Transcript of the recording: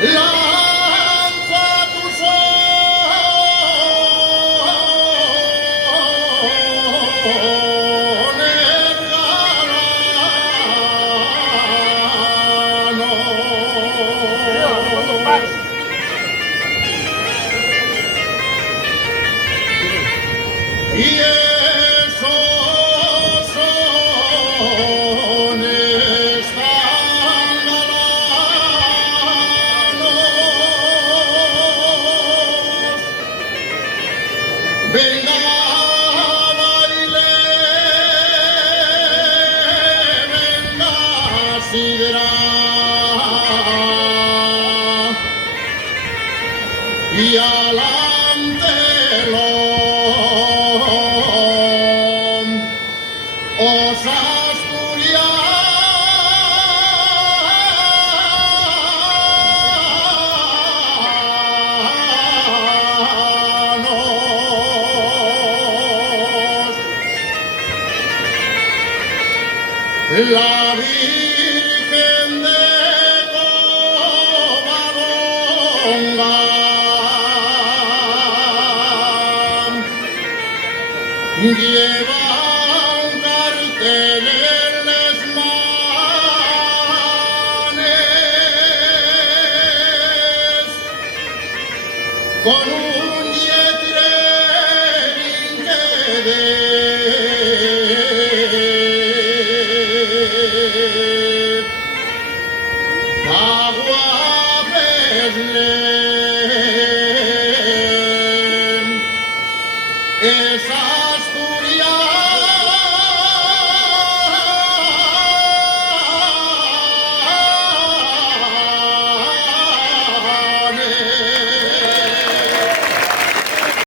lanza tus sones y esos sones tan galanos, venga baile, venga sidra y alante os asturianos, la Virgen de Covadonga lleva un cartel en las manos con un